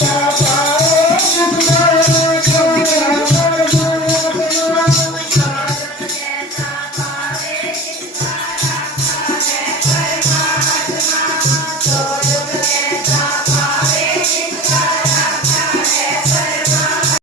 Thank you.